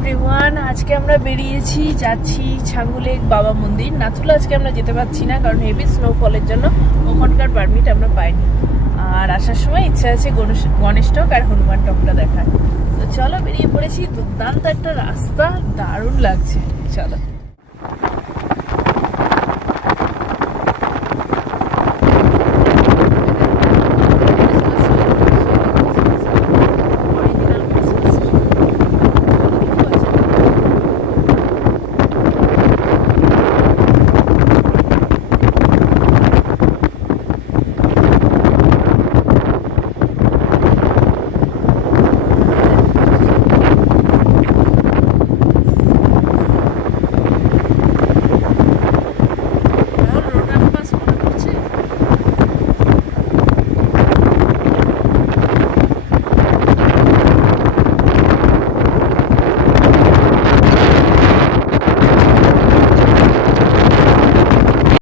Everyone, আজকে আমরা বেরিয়েছি, যাচ্ছি ছাঙ্গুলেক বাবা মন্দির। নাথুলা আজকে আমরা যেতে পারছি না, কারণ হেভি স্নোফলের জন্য ওখানকার পারমিট আমরা পাইনি। আর আসার সময় ইচ্ছা আছে গণেশ টক আর হনুমান টকটা দেখার। তো চলো, বেরিয়ে পড়েছি। দুর্দান্ত একটা রাস্তা, দারুণ লাগছে। চলো।